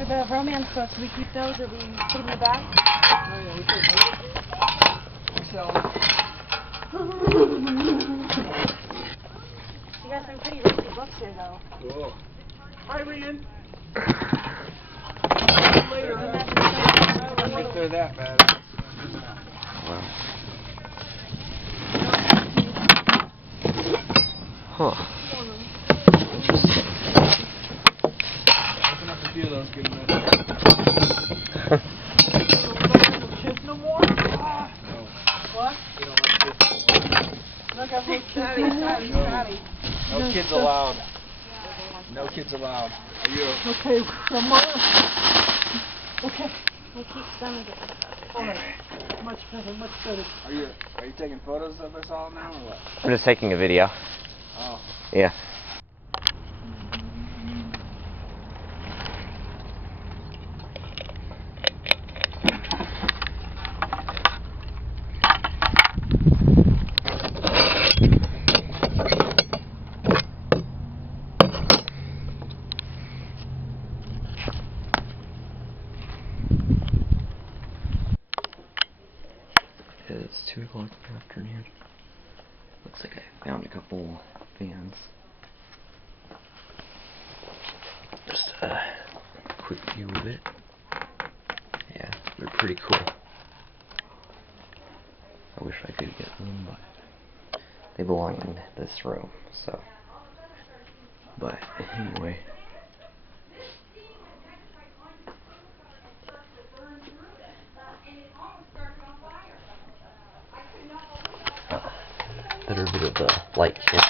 For the romance books, we keep those or we put them in the back? Oh yeah, we put them. We sell them. You got some pretty risky books here, though. Cool. Hi, Ryan. Later. I don't think they're that bad. Wow. Huh. Interesting. Open up a few of those, good enough. Kids no more? No. What? We don't let kids no more. Look at who's fatty. No kids allowed. No kids allowed. Are you? Okay, okay. We'll keep some of it. Alright. Much better, much better. Are you taking photos of us all now or what? I'm just taking a video. Oh. Yeah. It's 2 o'clock in the afternoon. Looks like I found a couple fans. Just a quick view of it. Yeah, they're pretty cool. I wish I could get them, but they belong in this room, so. But anyway. Better bit of the light here.